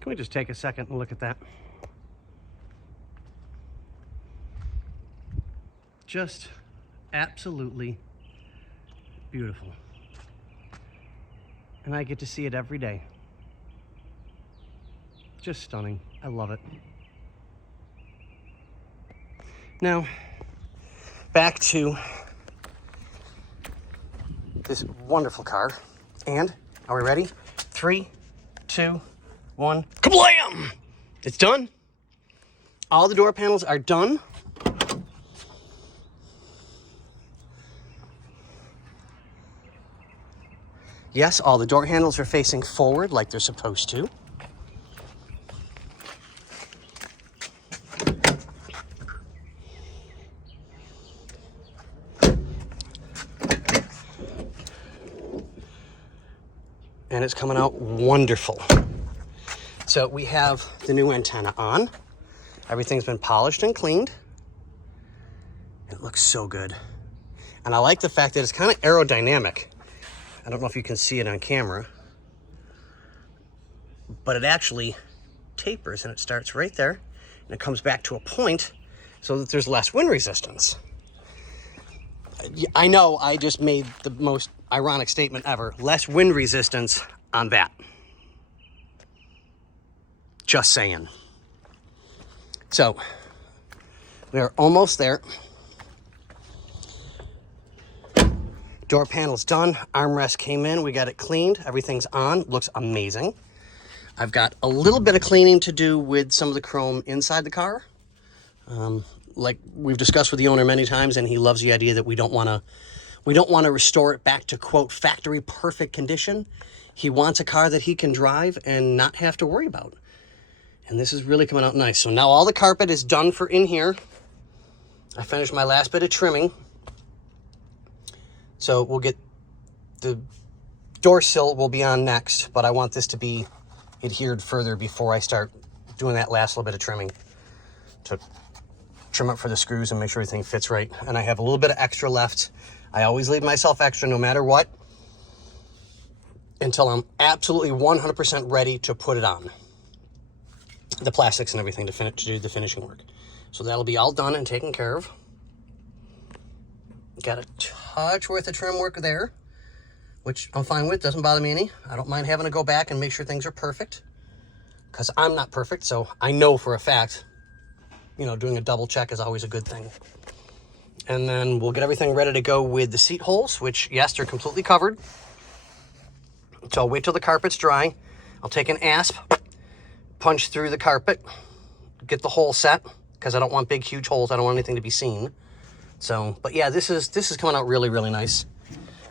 Can we just take a second and look at that? Just absolutely beautiful. And I get to see it every day. Just stunning. I love it. Now, back to this wonderful car. And, are we ready? 3, 2, 1, kablam! It's done. All the door panels are done. Yes, all the door handles are facing forward like they're supposed to. And it's coming out wonderful. So we have the new antenna on. Everything's been polished and cleaned. It looks so good. And I like the fact that it's kind of aerodynamic. I don't know if you can see it on camera, but it actually tapers and it starts right there and it comes back to a point so that there's less wind resistance. I know I just made the most ironic statement ever. Less wind resistance on that. Just saying. So, we're almost there. Door panel's done. Armrest came in. We got it cleaned. Everything's on. Looks amazing. I've got a little bit of cleaning to do with some of the chrome inside the car. Like we've discussed with the owner many times, and he loves the idea that we don't want to restore it back to, quote, factory perfect condition. He wants a car that he can drive and not have to worry about. And this is really coming out nice. So now all the carpet is done for in here. I finished my last bit of trimming. So we'll get the door sill will be on next, but I want this to be adhered further before I start doing that last little bit of trimming to trim up for the screws and make sure everything fits right. And I have a little bit of extra left. I always leave myself extra no matter what until I'm absolutely 100% ready to put it on. The plastics and everything to do the finishing work. So that'll be all done and taken care of. Got a touch worth of trim work there, which I'm fine with. Doesn't bother me any. I don't mind having to go back and make sure things are perfect, because I'm not perfect, so I know for a fact, you know, doing a double check is always a good thing. And then we'll get everything ready to go with the seat holes, which, yes, they're completely covered. So I'll wait till the carpet's dry. I'll take an asp, punch through the carpet, get the hole set, because I don't want big, huge holes. I don't want anything to be seen. So, but yeah, this is coming out really, really nice.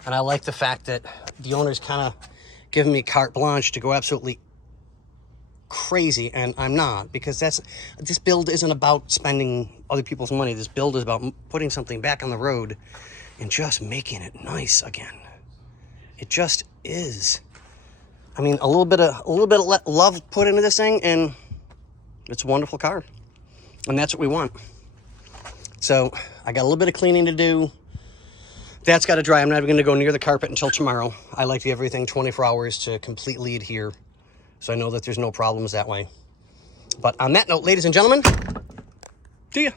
And I like the fact that the owner's kind of giving me carte blanche to go absolutely crazy, and I'm not, because this build isn't about spending other people's money. This build is about putting something back on the road and just making it nice again. It just is. I mean, a little bit of love put into this thing, and it's a wonderful car. And that's what we want. So I got a little bit of cleaning to do. That's got to dry. I'm not even going to go near the carpet until tomorrow. I like to give everything 24 hours to completely adhere, so I know that there's no problems that way. But on that note, ladies and gentlemen, see ya.